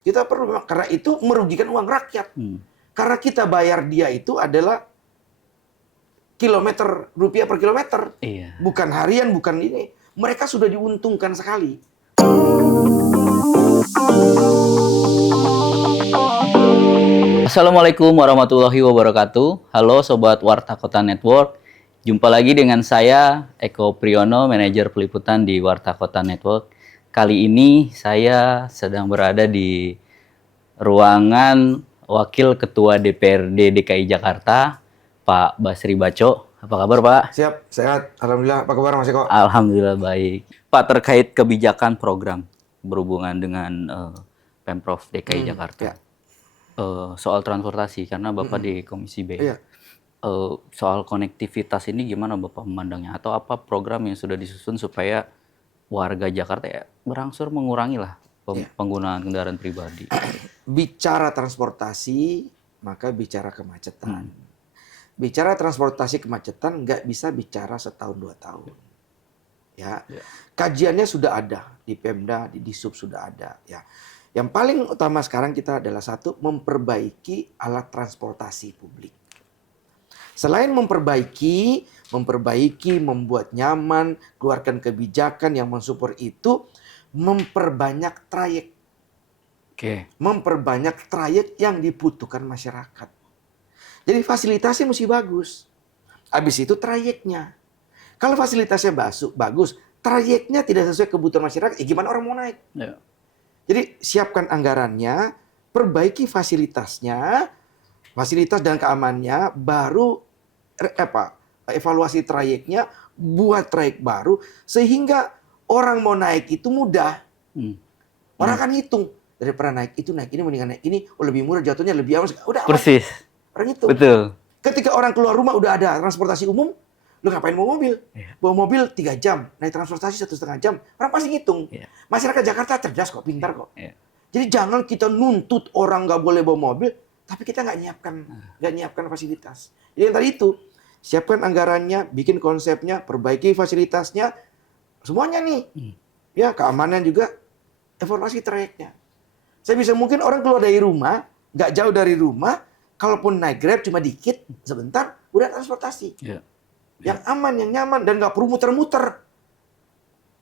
Kita perlu, karena itu merugikan uang rakyat. Karena kita bayar dia itu adalah kilometer, rupiah per kilometer. Iya. Bukan harian, bukan ini. Mereka sudah diuntungkan sekali. Assalamualaikum warahmatullahi wabarakatuh. Halo Sobat Warta Kota Network. Jumpa lagi dengan saya, Eko Priyono, Manajer Peliputan di Warta Kota Network. Kali ini saya sedang berada di ruangan Wakil Ketua DPRD DKI Jakarta, Pak Basri Baco. Apa kabar, Pak? Siap, sehat. Alhamdulillah. Apa kabar Mas Eko? Alhamdulillah baik. Pak, terkait kebijakan program berhubungan dengan Pemprov DKI Jakarta. Ya. Soal transportasi, karena Bapak di Komisi B. Iya. Soal konektivitas ini gimana Bapak memandangnya? Atau apa program yang sudah disusun supaya warga Jakarta ya berangsur mengurangi lah penggunaan kendaraan pribadi? Bicara transportasi, maka bicara kemacetan. Bicara transportasi kemacetan, nggak bisa bicara setahun 2 tahun. Ya. Kajiannya sudah ada di Pemda, di Dishub sudah ada. Ya. Yang paling utama sekarang kita adalah satu, memperbaiki alat transportasi publik. Selain memperbaiki, membuat nyaman, keluarkan kebijakan yang mensupport itu, memperbanyak trayek. Memperbanyak trayek yang dibutuhkan masyarakat. Jadi fasilitasnya mesti bagus. Habis itu trayeknya. Kalau fasilitasnya bagus, trayeknya tidak sesuai kebutuhan masyarakat, gimana orang mau naik? Ya. Jadi siapkan anggarannya, perbaiki fasilitasnya, fasilitas dan keamanannya, baru evaluasi trayeknya, buat trayek baru, sehingga orang mau naik itu mudah. Orang kan hitung, daripada naik ini mendingan naik ini, lebih murah, jatuhnya lebih aman. Udah aman. Persis. Orang hitung. Betul. Ketika orang keluar rumah udah ada transportasi umum, lu ngapain bawa mobil? Bawa mobil 3 jam, naik transportasi 1,5 jam. Orang pasti ngitung. Masyarakat Jakarta cerdas kok, pintar kok. Jadi jangan kita nuntut orang nggak boleh bawa mobil, tapi kita nggak nyiapkan fasilitas. Jadi yang tadi itu, siapkan anggarannya, bikin konsepnya, perbaiki fasilitasnya, semuanya nih. Ya, keamanan juga, evaluasi trayeknya. Saya bisa mungkin orang keluar dari rumah, nggak jauh dari rumah, kalaupun naik Grab cuma dikit, sebentar, udah transportasi. Yang aman, yang nyaman, dan nggak perlu muter-muter.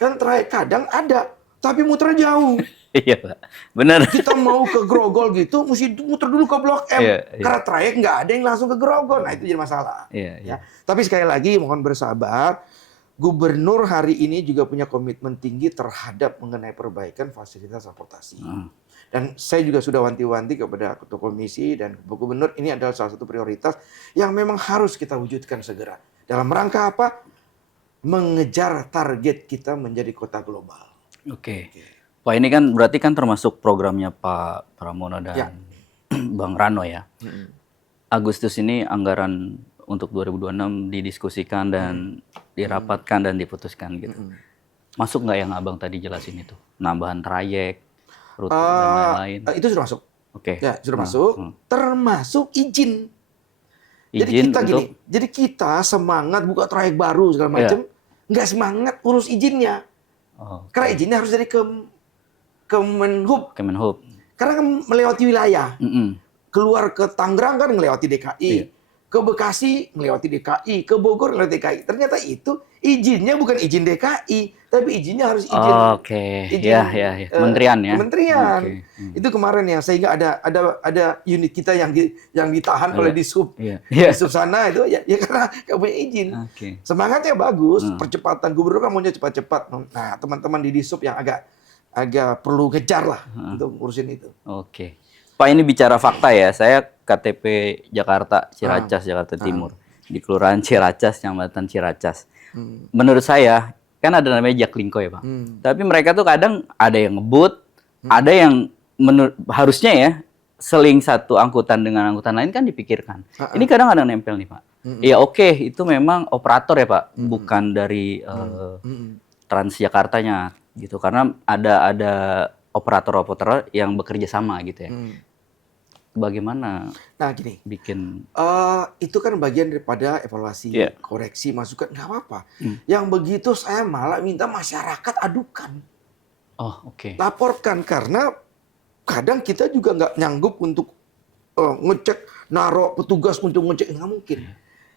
Kan trayek kadang ada, tapi muter jauh. Iya, Pak. Benar. Kita mau ke Grogol gitu, mesti muter dulu ke Blok M. Karena trayek nggak ada yang langsung ke Grogol. Nah, itu jadi masalah. Ya. Tapi sekali lagi, mohon bersabar. Gubernur hari ini juga punya komitmen tinggi terhadap mengenai perbaikan fasilitas transportasi. Dan saya juga sudah wanti-wanti kepada Ketua Komisi dan Bapak Gubernur, ini adalah salah satu prioritas yang memang harus kita wujudkan segera. Dalam rangka apa? Mengejar target kita menjadi kota global. Oke. Pak, ini kan berarti kan termasuk programnya Pak Pramono dan Bang Rano ya. Agustus ini anggaran untuk 2026 didiskusikan dan dirapatkan dan diputuskan gitu. Masuk nggak yang Abang tadi jelasin itu? Nambahan trayek, rute dan lain-lain. Itu sudah masuk. Oke. Ya, sudah masuk. Termasuk izin. Jadi kita untuk... gini, jadi kita semangat buka trayek baru segala macam, nggak semangat urus izinnya. Karena izinnya harus dari Kemenhub. Karena kan melewati wilayah. Keluar ke Tangerang kan melewati DKI. Ke Bekasi melewati DKI. Ke Bogor melewati DKI. Ternyata itu izinnya bukan izin DKI, tapi izinnya harus izin. Izin kementerian ya. Kementerian. Itu kemarin ya, sehingga ada unit kita yang ditahan oleh Dishub. Dishub sana itu ya karena nggak punya izin. Semangatnya bagus, percepatan gubernur kan maunya cepat-cepat. Nah, teman-teman di Dishub yang agak perlu kejar lah untuk ngurusin itu. Pak, ini bicara fakta ya. Saya KTP Jakarta, Ciracas, Jakarta Timur. Di Kelurahan Ciracas, Kecamatan Ciracas. Menurut saya, kan ada namanya Jaklingko ya, Pak. Tapi mereka tuh kadang ada yang ngebut, ada yang harusnya ya, seling satu angkutan dengan angkutan lain kan dipikirkan. Ini kadang ada nempel nih, Pak. Ya oke, itu memang operator ya, Pak. Bukan dari Transjakartanya gitu. Karena ada operator-operator yang bekerja sama gitu ya. Bagaimana gini, bikin... itu kan bagian daripada evaluasi, koreksi, masukan, nggak apa-apa. Yang begitu saya malah minta masyarakat adukan. Laporkan, karena kadang kita juga nggak nyanggup untuk ngecek, naruh petugas untuk ngecek, nggak mungkin.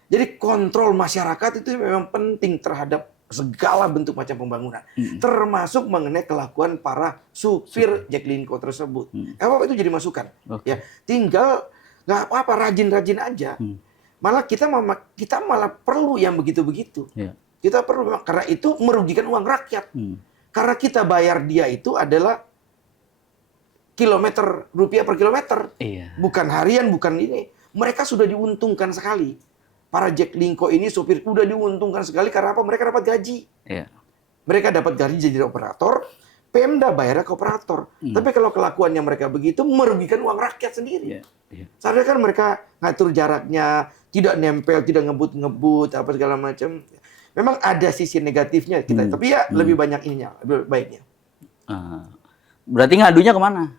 Jadi kontrol masyarakat itu memang penting terhadap segala bentuk macam pembangunan, termasuk mengenai kelakuan para supir Jaklingko tersebut. Apa itu jadi masukan? Ya, tinggal nggak apa-apa, rajin-rajin aja. Malah kita malah perlu yang begitu-begitu. Kita perlu, karena itu merugikan uang rakyat. Karena kita bayar dia itu adalah rupiah per kilometer, bukan harian, bukan ini. Mereka sudah diuntungkan sekali. Para Jaklingko ini sopir udah diuntungkan sekali karena apa? Mereka dapat gaji. Mereka dapat gaji jadi operator, Pemda bayarnya ke operator. Tapi kalau kelakuannya mereka begitu, merugikan uang rakyat sendiri. Seharusnya kan mereka ngatur jaraknya, tidak nempel, tidak ngebut-ngebut, apa segala macam. Memang ada sisi negatifnya kita, tapi ya lebih banyak ininya, lebih baiknya. Berarti ngadunya kemana?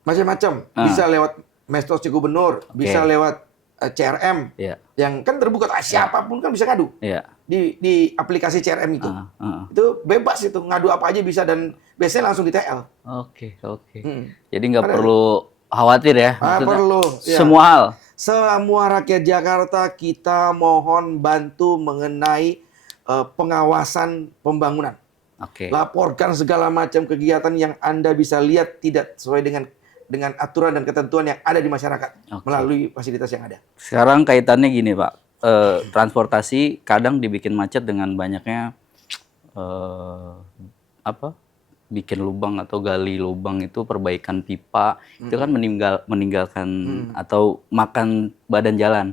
Macam-macam. Bisa lewat Mestos Gubernur, bisa lewat CRM, yang kan terbuka, siapapun kan bisa ngadu di aplikasi CRM itu. Itu bebas itu, ngadu apa aja bisa dan biasanya langsung di TL. Oke. Jadi nggak perlu khawatir ya? Perlu. Semua hal. Semua rakyat Jakarta kita mohon bantu mengenai pengawasan pembangunan. Laporkan segala macam kegiatan yang Anda bisa lihat tidak sesuai dengan aturan dan ketentuan yang ada di masyarakat melalui fasilitas yang ada. Sekarang kaitannya gini Pak, transportasi kadang dibikin macet dengan banyaknya bikin lubang atau gali lubang, itu perbaikan pipa, itu kan meninggalkan atau makan badan jalan.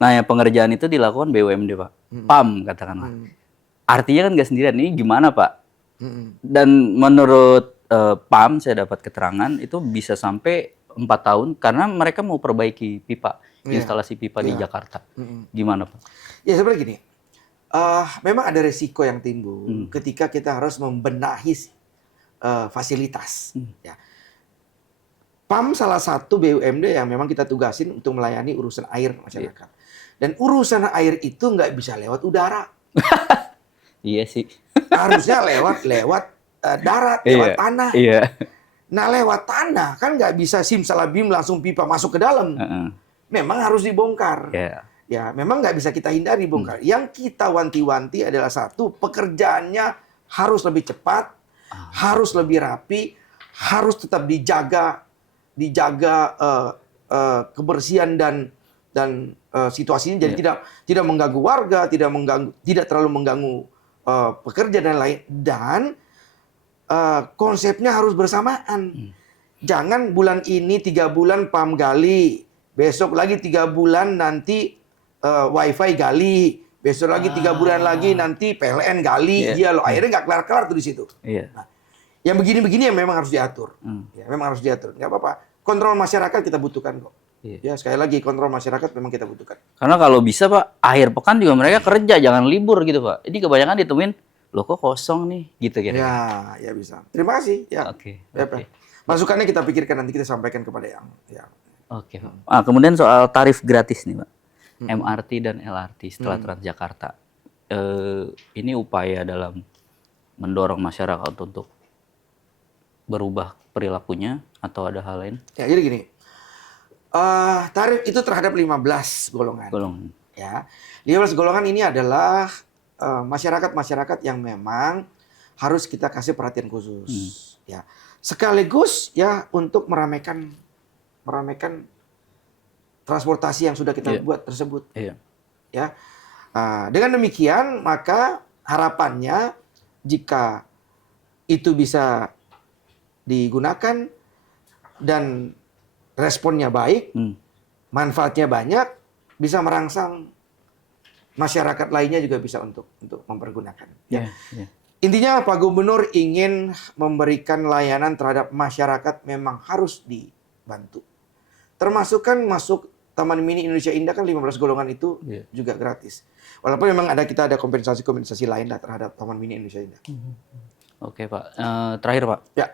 Nah, yang pengerjaan itu dilakukan BUMD Pak, PAM katakanlah. Artinya kan nggak sendirian, ini gimana Pak? Dan menurut PAM saya dapat keterangan itu bisa sampai 4 tahun karena mereka mau perbaiki pipa, instalasi pipa di Jakarta. Gimana Pak? Ya sebenarnya gini, memang ada resiko yang timbul ketika kita harus membenahi fasilitas. Ya. PAM salah satu BUMD yang memang kita tugasin untuk melayani urusan air masyarakat. Dan urusan air itu nggak bisa lewat udara. Iya sih. Harusnya lewat darat, lewat tanah. Nah, lewat tanah kan nggak bisa simsalabim langsung pipa masuk ke dalam. Memang harus dibongkar. Ya, memang nggak bisa kita hindari bongkar. Yang kita wanti-wanti adalah satu, pekerjaannya harus lebih cepat, harus lebih rapi, harus tetap dijaga kebersihan dan situasinya jadi tidak mengganggu warga, tidak terlalu mengganggu pekerja dan lain, dan konsepnya harus bersamaan. Jangan bulan ini 3 bulan PAM gali, besok lagi 3 bulan nanti WiFi gali, besok lagi 3 bulan lagi nanti PLN gali. Akhirnya nggak kelar-kelar tuh di situ. Nah, yang begini-begini yang memang harus diatur. Ya, memang harus diatur. Nggak apa-apa. Kontrol masyarakat kita butuhkan kok. Ya, sekali lagi kontrol masyarakat memang kita butuhkan. Karena kalau bisa Pak, akhir pekan juga mereka kerja, jangan libur gitu Pak. Ini kebanyakan ditemuin, loh kok kosong nih, gitu kira-kira. Ya bisa. Terima kasih. Ya. Masukannya kita pikirkan, nanti kita sampaikan kepada yang. Kemudian soal tarif gratis nih Pak, MRT dan LRT setelah Transjakarta. Ini upaya dalam mendorong masyarakat untuk berubah perilakunya atau ada hal lain? Ya, jadi gini. Tarif itu terhadap 15 golongan. Ya. 15 golongan ini adalah masyarakat-masyarakat yang memang harus kita kasih perhatian khusus. Ya. Sekaligus ya untuk meramaikan transportasi yang sudah kita buat tersebut. Ya. Dengan demikian maka harapannya jika itu bisa digunakan dan responnya baik, manfaatnya banyak, bisa merangsang masyarakat lainnya juga bisa untuk mempergunakan. Intinya Pak Gubernur ingin memberikan layanan terhadap masyarakat memang harus dibantu. Termasuk kan masuk Taman Mini Indonesia Indah kan 15 golongan itu juga gratis. Walaupun memang kita ada kompensasi lain lah terhadap Taman Mini Indonesia Indah. Oke Pak, terakhir Pak. Ya.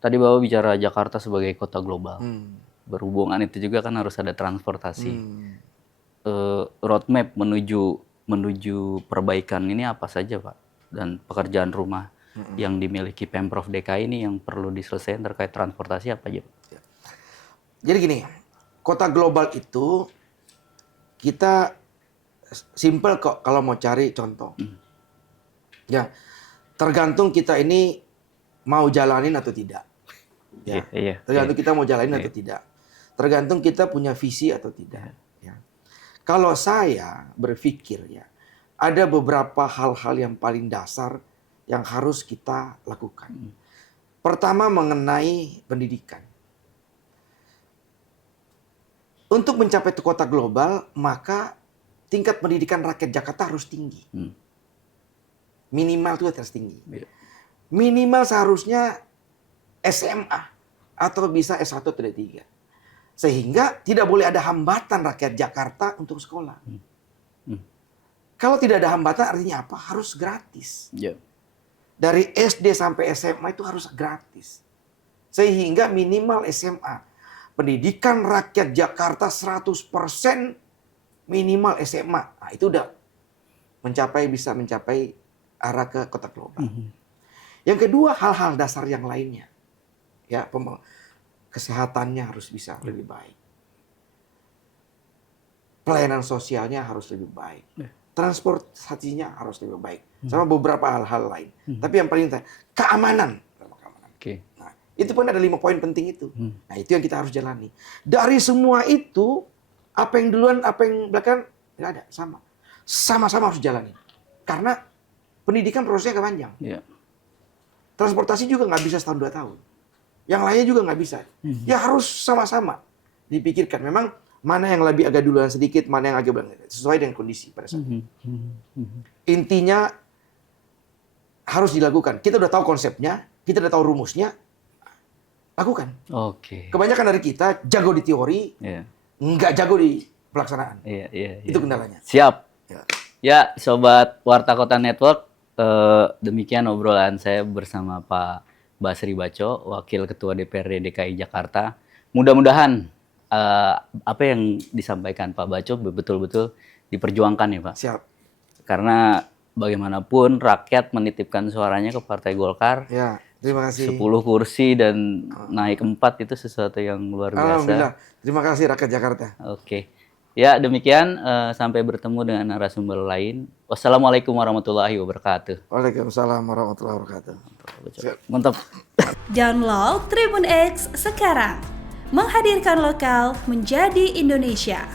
Tadi Bapak bicara Jakarta sebagai kota global. Berhubungan itu juga kan harus ada transportasi. Roadmap menuju perbaikan ini apa saja Pak? Dan pekerjaan rumah yang dimiliki Pemprov DKI ini yang perlu diselesaikan terkait transportasi apa aja, Pak? Jadi gini, kota global itu kita simple kok kalau mau cari contoh. Ya, tergantung kita ini mau jalanin atau tidak. Ya, tergantung kita mau jalanin atau tidak. Tergantung kita punya visi atau tidak. Ya. Kalau saya berpikir ya, ada beberapa hal-hal yang paling dasar yang harus kita lakukan. Pertama mengenai pendidikan. Untuk mencapai kota global, maka tingkat pendidikan rakyat Jakarta harus tinggi. Minimal itu harus tinggi. Minimal seharusnya SMA atau bisa S1 atau D3. Sehingga tidak boleh ada hambatan rakyat Jakarta untuk sekolah. Kalau tidak ada hambatan artinya apa? Harus gratis. Dari SD sampai SMA itu harus gratis. Sehingga minimal SMA. Pendidikan rakyat Jakarta 100% minimal SMA. Nah, itu udah bisa mencapai arah ke kota global. Yang kedua, hal-hal dasar yang lainnya. Ya, kesehatannya harus bisa lebih baik. Pelayanan sosialnya harus lebih baik. Transportasinya harus lebih baik. Sama beberapa hal-hal lain. Tapi yang paling penting, keamanan. Nah, itu pun ada 5 poin penting itu. Nah, itu yang kita harus jalani. Dari semua itu, apa yang duluan, apa yang belakang, nggak ada. Sama-sama harus jalani. Karena pendidikan prosesnya panjang. Transportasi juga nggak bisa setahun 2 tahun. Yang lainnya juga nggak bisa. Ya harus sama-sama dipikirkan. Memang mana yang lebih agak duluan sedikit, mana yang agak belakang. Sesuai dengan kondisi pada saat itu. Intinya harus dilakukan. Kita udah tahu konsepnya, kita udah tahu rumusnya, lakukan. Kebanyakan dari kita jago di teori, nggak jago di pelaksanaan. Itu kendalanya. Siap. Ya, Sobat Warta Kota Network, demikian obrolan saya bersama Pak Basri Baco, Wakil Ketua DPRD DKI Jakarta. Mudah-mudahan apa yang disampaikan Pak Baco betul-betul diperjuangkan ya Pak. Siap. Karena bagaimanapun rakyat menitipkan suaranya ke Partai Golkar. Ya, terima kasih. 10 kursi dan naik 4 itu sesuatu yang luar biasa. Alhamdulillah. Terima kasih rakyat Jakarta. Ya, demikian. Sampai bertemu dengan narasumber lain. Wassalamualaikum warahmatullahi wabarakatuh. Waalaikumsalam warahmatullahi wabarakatuh. Mantap. Download Tribun X sekarang. Menghadirkan lokal menjadi Indonesia.